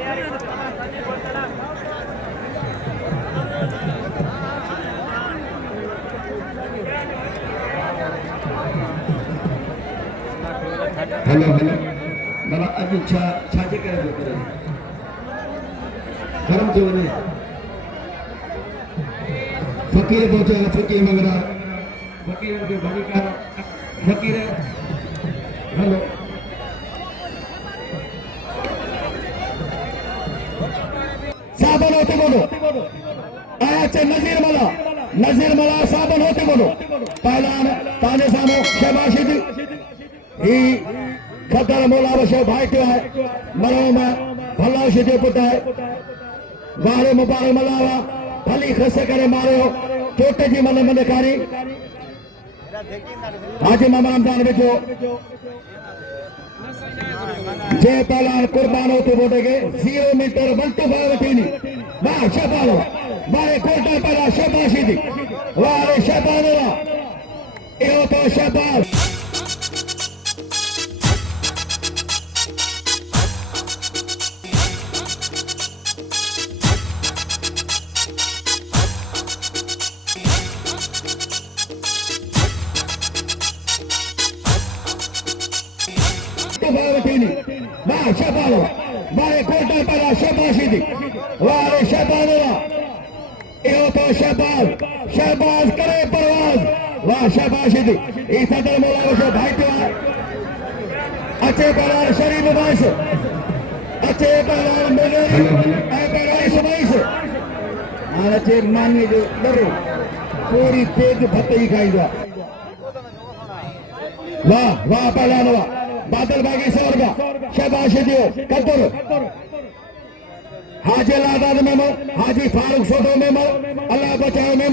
hello hello मला अज छाजे करायचं करे गरम जो ने फकीर पहुंचे फकीर मंगरा फकीर के भूमिका फकीर हेलो साबन होते बोलो आयाचे नजीर मला साबन होते बोलो पहला ताने सामो शहबाशी ही खतर मोलावशो भाइटियो है मरो में भलावश जो पुट है वारे मुबारक मलावा भली खस करे मारो चोट जी मन मन कारी हाजी मामा रमजान विचो जे पहलान कुर्बान होते बोटे के 0 मीटर 125 वठीनी वाह शबालो वारे कोटा पहला शबाशी थी वारे शबालो एहो तो शबाश शबालो वारे कोटा पहला शबाशी थी वारे शबालो एहो तो शहबाज करे परवाज वाह शबाशी थी ई सदर मोलावशो भाइटियो है अच्छे पहला शरीफ बाइस अच्छे पहला मेरे ऐ पहला सुबाइस हां अच्छे मानी जो डरो पूरी तेज भत्ती खाईदा वाह वाह पहला नवा बादल बागी सौरगा शहबाश दियो कदर हाजी लादाद में हाजी फारूक सोटो में अल्लाह बचाओ में